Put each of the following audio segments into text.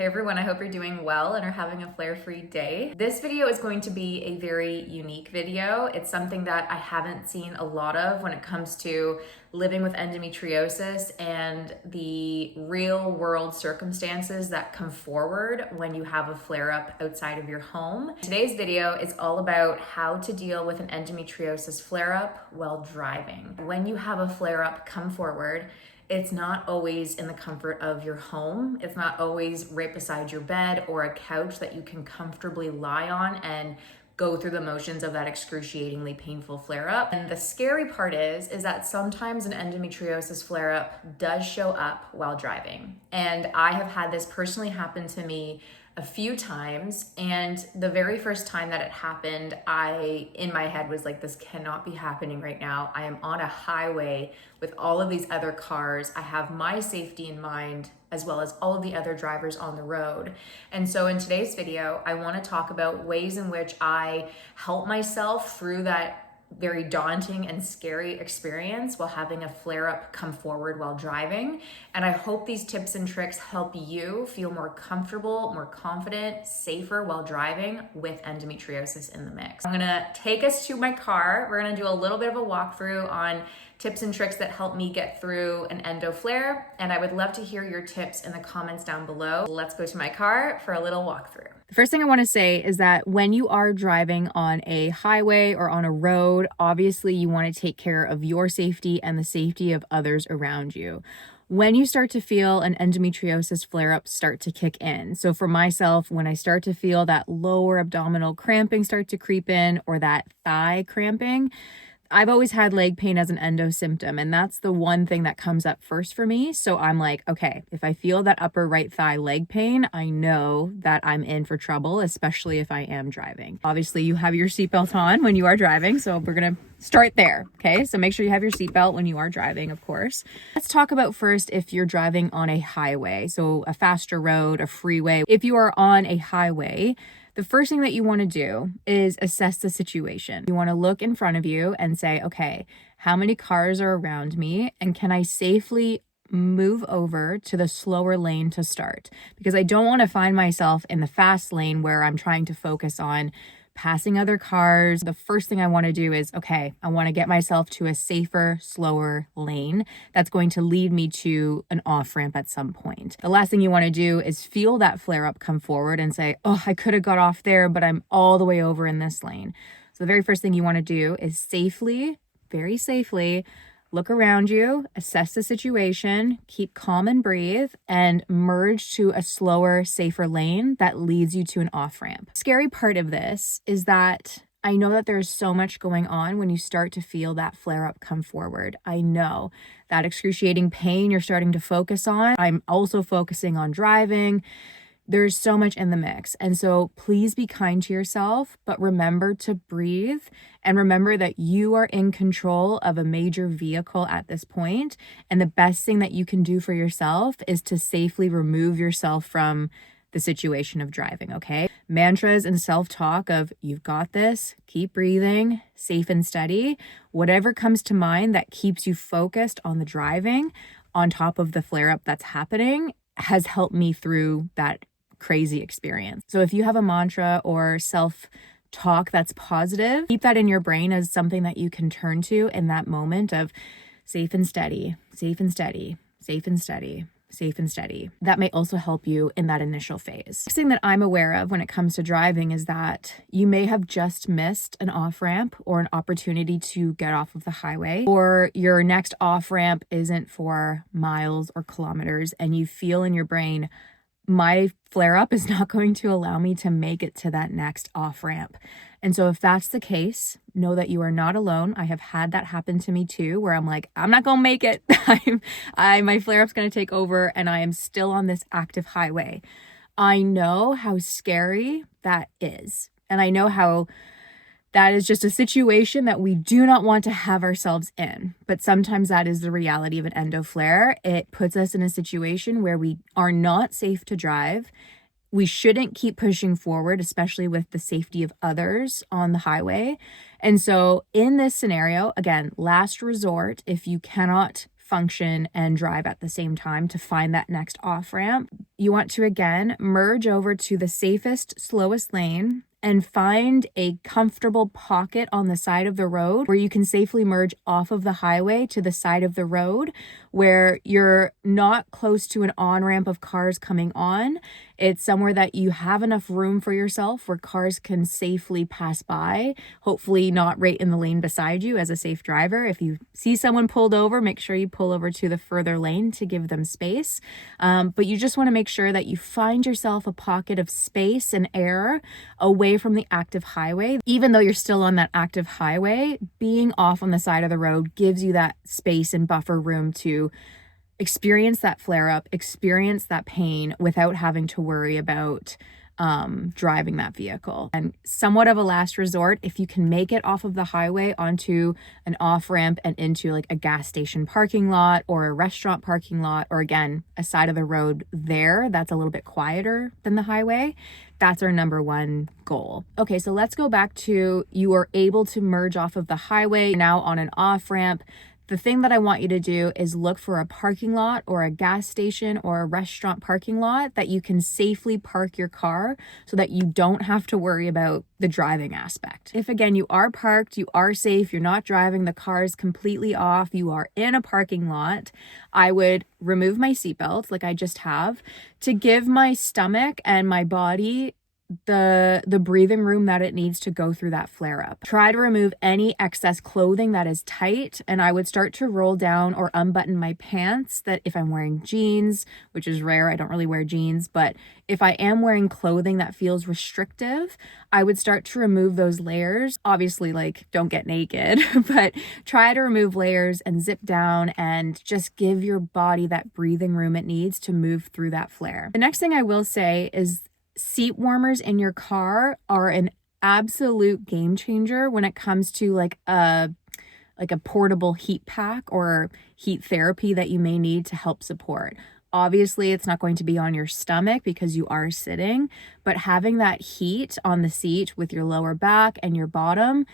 Hey everyone, I hope you're doing well and are having a flare-free day. This video is going to be a very unique video. It's something that I haven't seen a lot of when it comes to living with endometriosis and the real world circumstances that come forward when you have a flare-up outside of your home. Today's video is all about how to deal with an endometriosis flare-up while driving. When you have a flare-up come forward, it's not always in the comfort of your home. It's not always right beside your bed or a couch that you can comfortably lie on and go through the motions of that excruciatingly painful flare-up. And the scary part is that sometimes an endometriosis flare-up does show up while driving. And I have had this personally happen to me a few times, and the very first time that it happened, in my head was like, this cannot be happening right now. I am on a highway with all of these other cars. I have my safety in mind as well as all of the other drivers on the road. And so in today's video, I want to talk about ways in which I help myself through that very daunting and scary experience while having a flare-up come forward while driving. And I hope these tips and tricks help you feel more comfortable, more confident, safer while driving with endometriosis in the mix. I'm gonna take us to my car. We're gonna do a little bit of a walkthrough on tips and tricks that help me get through an endo flare. And I would love to hear your tips in the comments down below. Let's go to my car for a little walkthrough. The first thing I want to say is that when you are driving on a highway or on a road, obviously you want to take care of your safety and the safety of others around you. When you start to feel an endometriosis flare-up start to kick in. So for myself, when I start to feel that lower abdominal cramping start to creep in or that thigh cramping, I've always had leg pain as an endo symptom, and that's the one thing that comes up first for me. So I'm like, okay, if I feel that upper right thigh leg pain, I know that I'm in for trouble, especially if I am driving. Obviously, you have your seatbelt on when you are driving, so we're gonna start there, okay? So make sure you have your seatbelt when you are driving, of course. Let's talk about first if you're driving on a highway, so a faster road, a freeway. If you are on a highway, the first thing that you want to do is assess the situation. You want to look in front of you and say, okay, how many cars are around me? And can I safely move over to the slower lane to start? Because I don't want to find myself in the fast lane where I'm trying to focus on passing other cars. The first thing I want to do is, okay, I want to get myself to a safer, slower lane that's going to lead me to an off-ramp at some point. The last thing you want to do is feel that flare-up come forward and say, oh, I could have got off there, but I'm all the way over in this lane. So the very first thing you want to do is safely, very safely, look around you, assess the situation, keep calm and breathe, and merge to a slower, safer lane that leads you to an off-ramp. Scary part of this is that I know that there's so much going on when you start to feel that flare-up come forward. I know that excruciating pain you're starting to focus on. I'm also focusing on driving. There's so much in the mix. And so please be kind to yourself, but remember to breathe and remember that you are in control of a major vehicle at this point. And the best thing that you can do for yourself is to safely remove yourself from the situation of driving, okay? Mantras and self-talk of you've got this, keep breathing, safe and steady. Whatever comes to mind that keeps you focused on the driving on top of the flare-up that's happening has helped me through that crazy experience. So if you have a mantra or self-talk that's positive, keep that in your brain as something that you can turn to in that moment of safe and steady, safe and steady, safe and steady, safe and steady. That may also help you in that initial phase. Next thing that I'm aware of when it comes to driving is that you may have just missed an off-ramp or an opportunity to get off of the highway, or your next off-ramp isn't for miles or kilometers, and you feel in your brain, my flare-up is not going to allow me to make it to that next off-ramp. And so if that's the case, know that you are not alone. I have had that happen to me too, where I'm like, I'm not gonna make it. My flare-up's gonna take over and I am still on this active highway. I know how scary that is. And I know how that is just a situation that we do not want to have ourselves in. But sometimes that is the reality of an endo flare. It puts us in a situation where we are not safe to drive. We shouldn't keep pushing forward, especially with the safety of others on the highway. And so in this scenario, again, last resort, if you cannot function and drive at the same time to find that next off ramp. You want to, again, merge over to the safest, slowest lane and find a comfortable pocket on the side of the road where you can safely merge off of the highway to the side of the road where you're not close to an on-ramp of cars coming on. It's somewhere that you have enough room for yourself where cars can safely pass by, hopefully not right in the lane beside you as a safe driver. If you see someone pulled over, make sure you pull over to the further lane to give them space. But you just want to make sure that you find yourself a pocket of space and air away from the active highway. Even though you're still on that active highway, being off on the side of the road gives you that space and buffer room to experience that flare up, experience that pain without having to worry about driving that vehicle. And somewhat of a last resort, if you can make it off of the highway onto an off ramp and into like a gas station parking lot or a restaurant parking lot, or again, a side of the road there that's a little bit quieter than the highway, that's our number one goal. Okay, so let's go back to you are able to merge off of the highway now on an off ramp. The thing that I want you to do is look for a parking lot or a gas station or a restaurant parking lot that you can safely park your car so that you don't have to worry about the driving aspect. If again, you are parked, you are safe, you're not driving, the car is completely off, you are in a parking lot, I would remove my seatbelt like I just have to give my stomach and my body the breathing room that it needs to go through that flare up. Try to remove any excess clothing that is tight, and I would start to roll down or unbutton my pants that if I'm wearing jeans, which is rare, I don't really wear jeans, but if I am wearing clothing that feels restrictive, I would start to remove those layers. Obviously, like, don't get naked, but try to remove layers and zip down and just give your body that breathing room it needs to move through that flare. The next thing I will say is seat warmers in your car are an absolute game changer when it comes to like a portable heat pack or heat therapy that you may need to help support. Obviously, it's not going to be on your stomach because you are sitting, but having that heat on the seat with your lower back and your bottom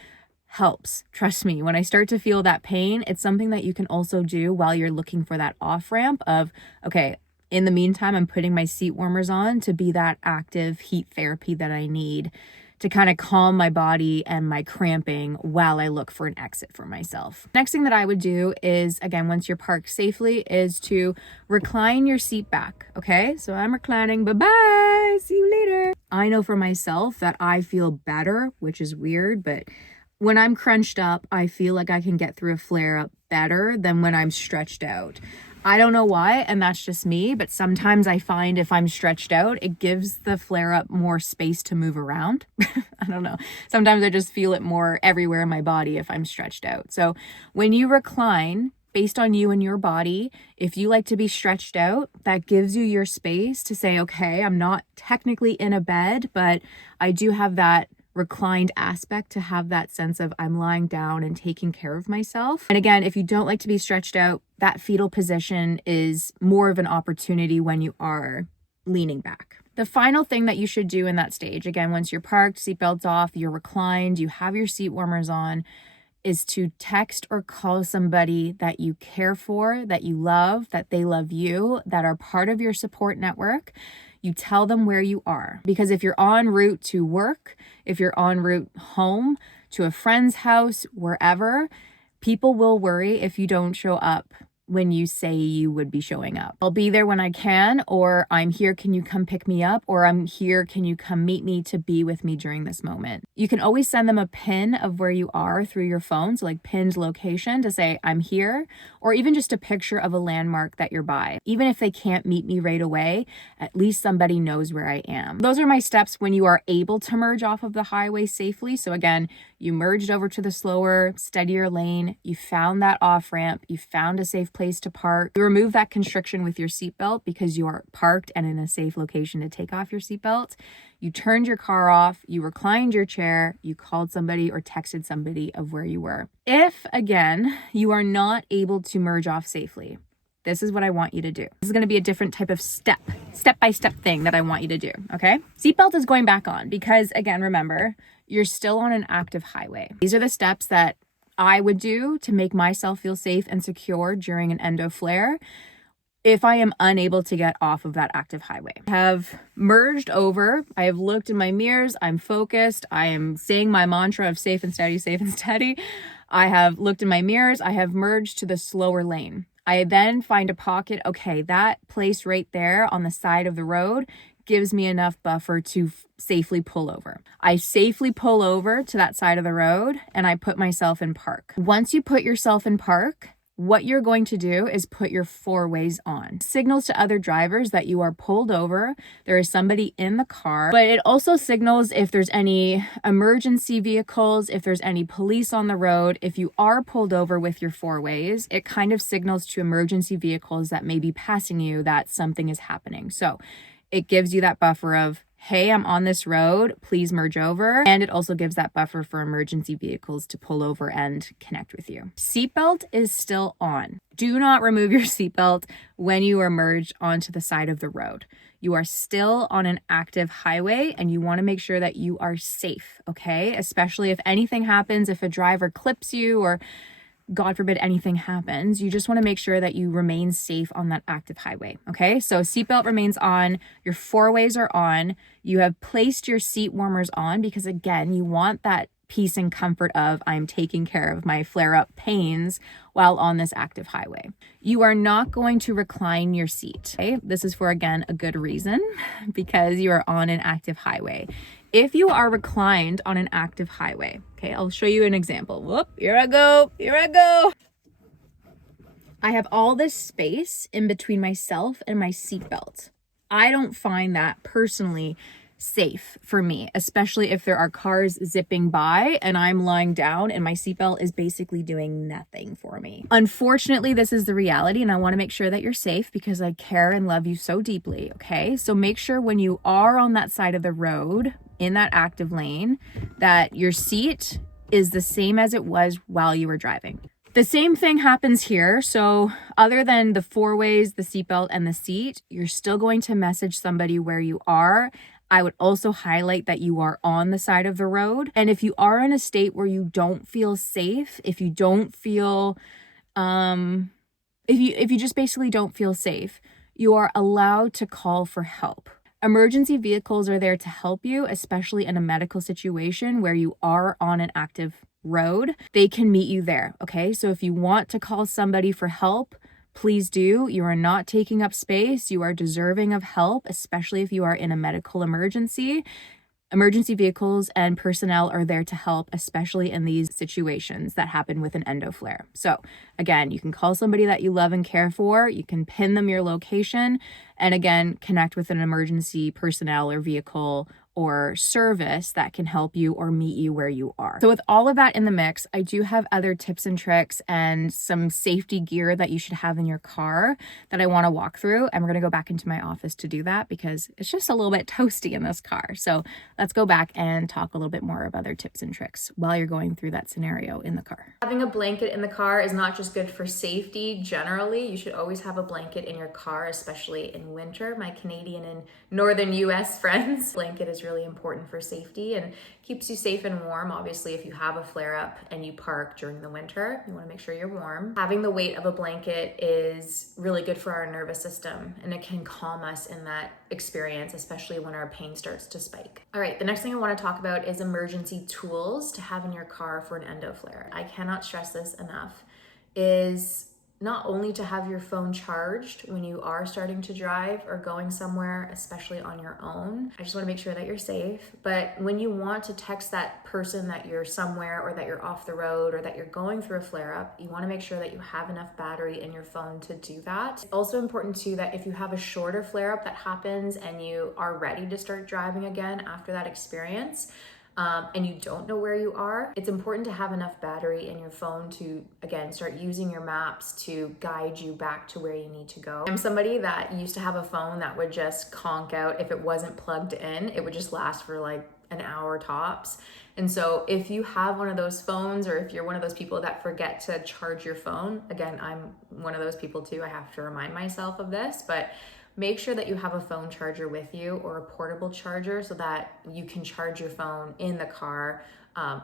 helps. Trust me, when I start to feel that pain, it's something that you can also do while you're looking for that off ramp of, okay, in the meantime, I'm putting my seat warmers on to be that active heat therapy that I need to kind of calm my body and my cramping while I look for an exit for myself. Next thing that I would do is, again, once you're parked safely, is to recline your seat back. Okay, so I'm reclining. Bye-bye. See you later. I know for myself that I feel better, which is weird, but when I'm crunched up, I feel like I can get through a flare up better than when I'm stretched out. I don't know why, and that's just me, but sometimes I find if I'm stretched out, it gives the flare up more space to move around. I don't know. Sometimes I just feel it more everywhere in my body if I'm stretched out. So when you recline, based on you and your body, if you like to be stretched out, that gives you your space to say, okay, I'm not technically in a bed, but I do have that reclined aspect to have that sense of I'm lying down and taking care of myself. And again, if you don't like to be stretched out, that fetal position is more of an opportunity when you are leaning back. The final thing that you should do in that stage, again, once you're parked, seatbelts off, you're reclined, you have your seat warmers on, is to text or call somebody that you care for, that you love, that they love you, that are part of your support network. You tell them where you are. Because if you're en route to work, if you're en route home, to a friend's house, wherever, people will worry if you don't show up when you say you would be showing up. I'll be there when I can, or I'm here, can you come pick me up? Or I'm here, can you come meet me to be with me during this moment? You can always send them a pin of where you are through your phone, so like pinned location to say I'm here, or even just a picture of a landmark that you're by. Even if they can't meet me right away, at least somebody knows where I am. Those are my steps when you are able to merge off of the highway safely. So again, you merged over to the slower, steadier lane, you found that off ramp, you found a safe place to park. You remove that constriction with your seatbelt because you are parked and in a safe location to take off your seatbelt. You turned your car off, you reclined your chair, you called somebody or texted somebody of where you were. If, again, you are not able to merge off safely, this is what I want you to do. This is going to be a different type of step-by-step thing that I want you to do, okay? Seatbelt is going back on because, again, remember, you're still on an active highway. These are the steps that I would do to make myself feel safe and secure during an endo flare if I am unable to get off of that active highway. I have merged over, I have looked in my mirrors, I'm focused, I am saying my mantra of safe and steady, safe and steady. I have looked in my mirrors, I have merged to the slower lane. I then find a pocket, okay, that place right there on the side of the road gives me enough buffer to safely pull over. I safely pull over to that side of the road and I put myself in park. Once you put yourself in park, what you're going to do is put your four ways on. Signals to other drivers that you are pulled over, there is somebody in the car, but it also signals if there's any emergency vehicles, if there's any police on the road. If you are pulled over with your four ways, it kind of signals to emergency vehicles that may be passing you that something is happening. So it gives you that buffer of, hey, I'm on this road, please merge over. And it also gives that buffer for emergency vehicles to pull over and connect with you. Seatbelt is still on. Do not remove your seatbelt when you are merged onto the side of the road. You are still on an active highway and you want to make sure that you are safe, okay? Especially if anything happens, if a driver clips you or God forbid anything happens, you just want to make sure that you remain safe on that active highway, okay? So seatbelt remains on, your four ways are on, you have placed your seat warmers on because again, you want that peace and comfort of I'm taking care of my flare-up pains while on this active highway. You are not going to recline your seat, okay? This is for, again, a good reason, because you are on an active highway. If you are reclined on an active highway, okay, I'll show you an example. Whoop, here I go. I have all this space in between myself and my seatbelt. I don't find that personally safe for me, especially if there are cars zipping by and I'm lying down and my seatbelt is basically doing nothing for me. Unfortunately, this is the reality and I want to make sure that you're safe because I care and love you so deeply, okay? So make sure when you are on that side of the road in that active lane that your seat is the same as it was while you were driving. The same thing happens here. So other than the four ways, the seatbelt and the seat, you're still going to message somebody where you are. I would also highlight that you are on the side of the road. And if you are in a state where you don't feel safe, if you don't feel, if you just basically don't feel safe, you are allowed to call for help. Emergency vehicles are there to help you, especially in a medical situation where you are on an active road. They can meet you there, okay? So if you want to call somebody for help, please do. You are not taking up space. You are deserving of help, especially if you are in a medical emergency. Emergency vehicles and personnel are there to help, especially in these situations that happen with an endo flare. So again, you can call somebody that you love and care for. You can pin them your location and again, connect with an emergency personnel or vehicle or service that can help you or meet you where you are. So with all of that in the mix, I do have other tips and tricks and some safety gear that you should have in your car that I want to walk through. And we're going to go back into my office to do that because it's just a little bit toasty in this car. So let's go back and talk a little bit more of other tips and tricks while you're going through that scenario in the car. Having a blanket in the car is not just good for safety generally. You should always have a blanket in your car, especially in winter. My Canadian and Northern US friends, blanket is really important for safety and keeps you safe and warm. Obviously, if you have a flare up and you park during the winter, you want to make sure you're warm. Having the weight of a blanket is really good for our nervous system and it can calm us in that experience, especially when our pain starts to spike. All right, the next thing I want to talk about is emergency tools to have in your car for an endo flare. I cannot stress this enough, is not only to have your phone charged when you are starting to drive or going somewhere, especially on your own. I just want to make sure that you're safe. But when you want to text that person that you're somewhere or that you're off the road or that you're going through a flare up, you want to make sure that you have enough battery in your phone to do that. It's also important too that if you have a shorter flare up that happens and you are ready to start driving again after that experience, and you don't know where you are, it's important to have enough battery in your phone to, again, start using your maps to guide you back to where you need to go. I'm somebody that used to have a phone that would just conk out if it wasn't plugged in. It would just last for like an hour tops. And so if you have one of those phones or if you're one of those people that forget to charge your phone, again, I'm one of those people too, I have to remind myself of this, but make sure that you have a phone charger with you or a portable charger so that you can charge your phone in the car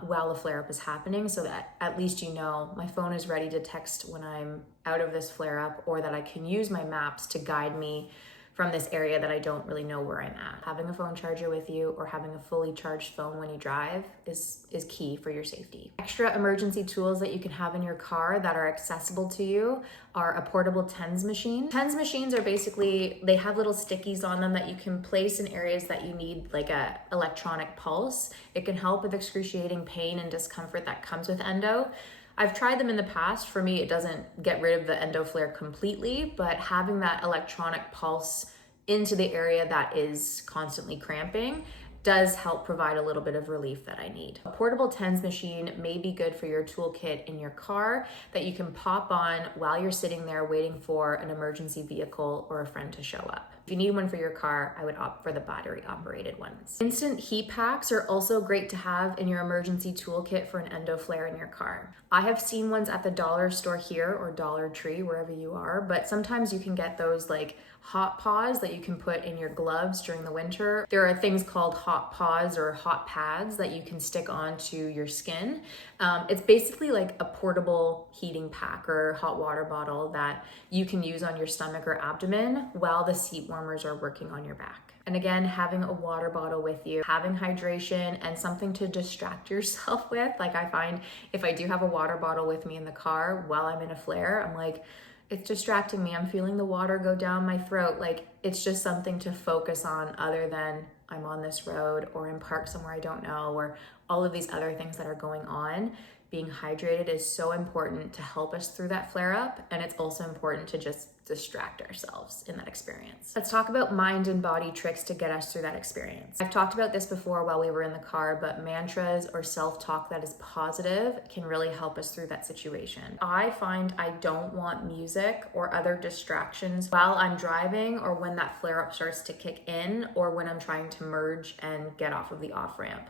while the flare-up is happening, so that at least you know my phone is ready to text when I'm out of this flare-up, or that I can use my maps to guide me from this area that I don't really know where I'm at. Having a phone charger with you or having a fully charged phone when you drive is key for your safety. Extra emergency tools that you can have in your car that are accessible to you are a portable TENS machine. TENS machines are basically, they have little stickies on them that you can place in areas that you need like a electronic pulse. It can help with excruciating pain and discomfort that comes with endo. I've tried them in the past. For me, it doesn't get rid of the endo flare completely, but having that electronic pulse into the area that is constantly cramping does help provide a little bit of relief that I need. A portable TENS machine may be good for your toolkit in your car that you can pop on while you're sitting there waiting for an emergency vehicle or a friend to show up. If you need one for your car, I would opt for the battery operated ones. Instant heat packs are also great to have in your emergency toolkit for an endo flare in your car. I have seen ones at the dollar store here or Dollar Tree, wherever you are, but sometimes you can get those like hot paws that you can put in your gloves during the winter. There are things called hot paws or hot pads that you can stick onto your skin. It's basically like a portable heating pack or hot water bottle that you can use on your stomach or abdomen while the seat warmers are working on your back. And again, having a water bottle with you, having hydration and something to distract yourself with. Like I find if I do have a water bottle with me in the car while I'm in a flare, I'm like, it's distracting me. I'm feeling the water go down my throat. Like it's just something to focus on other than I'm on this road or in park somewhere I don't know, or all of these other things that are going on. Being hydrated is so important to help us through that flare up. And it's also important to just distract ourselves in that experience. Let's talk about mind and body tricks to get us through that experience. I've talked about this before while we were in the car, but mantras or self-talk that is positive can really help us through that situation. I find I don't want music or other distractions while I'm driving or when that flare up starts to kick in or when I'm trying to merge and get off of the off ramp.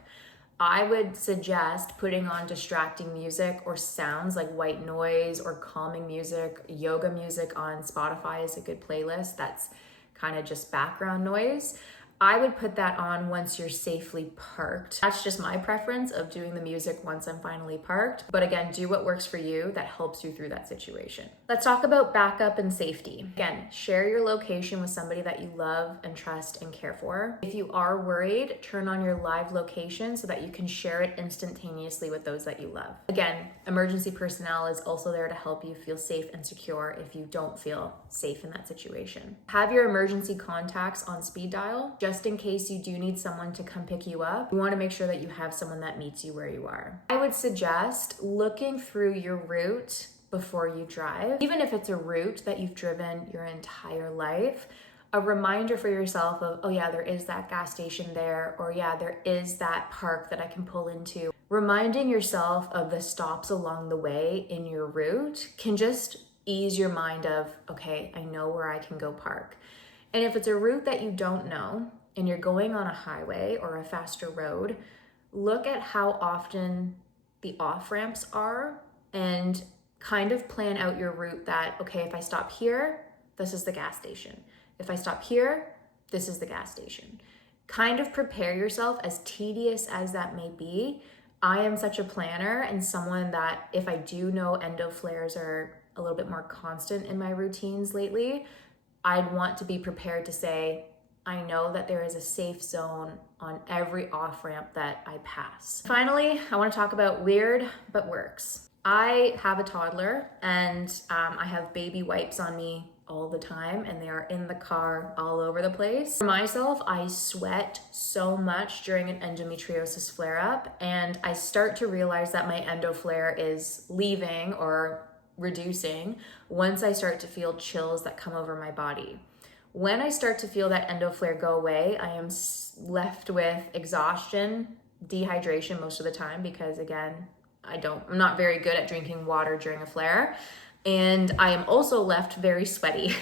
I would suggest putting on distracting music or sounds like white noise or calming music. Yoga music on Spotify is a good playlist that's kind of just background noise. I would put that on once you're safely parked. That's just my preference of doing the music once I'm finally parked. But again, do what works for you that helps you through that situation. Let's talk about backup and safety. Again, share your location with somebody that you love and trust and care for. If you are worried, turn on your live location so that you can share it instantaneously with those that you love. Again, emergency personnel is also there to help you feel safe and secure if you don't feel safe in that situation. Have your emergency contacts on speed dial, just in case you do need someone to come pick you up. You want to make sure that you have someone that meets you where you are. I would suggest looking through your route before you drive. Even if it's a route that you've driven your entire life, a reminder for yourself of, oh yeah, there is that gas station there, or yeah, there is that park that I can pull into. Reminding yourself of the stops along the way in your route can just ease your mind of, okay, I know where I can go park. And if it's a route that you don't know, and you're going on a highway or a faster road, look at how often the off-ramps are and kind of plan out your route that, okay, if I stop here, this is the gas station. If I stop here, this is the gas station. Kind of prepare yourself, as tedious as that may be. I am such a planner and someone that if I do know endo flares are a little bit more constant in my routines lately, I'd want to be prepared to say, I know that there is a safe zone on every off-ramp that I pass. Finally, I want to talk about weird but works. I have a toddler and I have baby wipes on me all the time and they are in the car all over the place. For myself, I sweat so much during an endometriosis flare-up and I start to realize that my endo flare is leaving or reducing once I start to feel chills that come over my body. When I start to feel that endo flare go away, I am left with exhaustion, dehydration most of the time because again, I'm not very good at drinking water during a flare. And I am also left very sweaty.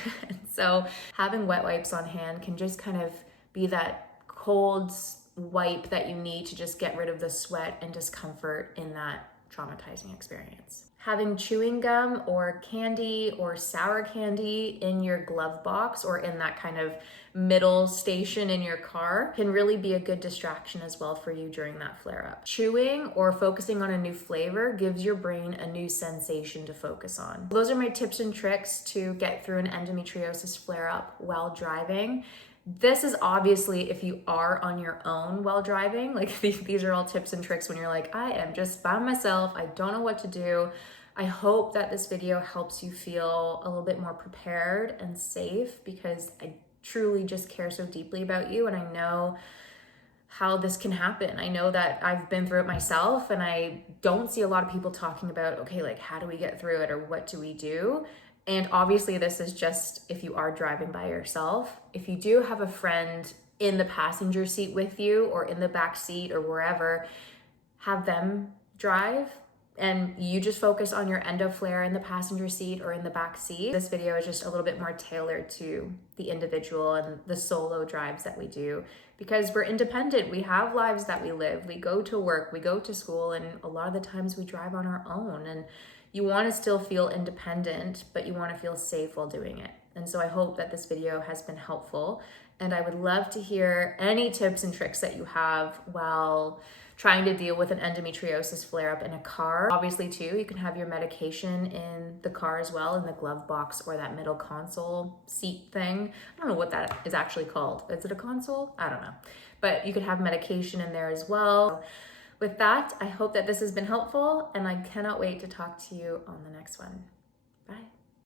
So having wet wipes on hand can just kind of be that cold wipe that you need to just get rid of the sweat and discomfort in that traumatizing experience. Having chewing gum or candy or sour candy in your glove box or in that kind of middle station in your car can really be a good distraction as well for you during that flare-up. Chewing or focusing on a new flavor gives your brain a new sensation to focus on. Those are my tips and tricks to get through an endometriosis flare-up while driving. This is obviously if you are on your own while driving. Like these are all tips and tricks when you're like, I am just by myself, I don't know what to do. I hope that this video helps you feel a little bit more prepared and safe, because I truly just care so deeply about you and I know how this can happen. I know that I've been through it myself, and I don't see a lot of people talking about, okay, like how do we get through it or what do we do? And obviously this is just if you are driving by yourself. If you do have a friend in the passenger seat with you or in the back seat or wherever, have them drive and you just focus on your endo flare in the passenger seat or in the back seat. This video is just a little bit more tailored to the individual and the solo drives that we do, because we're independent. We have lives that we live. We go to work, we go to school, and a lot of the times we drive on our own. And you want to still feel independent, but you want to feel safe while doing it. And so I hope that this video has been helpful. And I would love to hear any tips and tricks that you have while trying to deal with an endometriosis flare-up in a car. Obviously too, you can have your medication in the car as well, in the glove box or that middle console seat thing. I don't know what that is actually called. Is it a console? I don't know. But you could have medication in there as well. With that, I hope that this has been helpful, and I cannot wait to talk to you on the next one.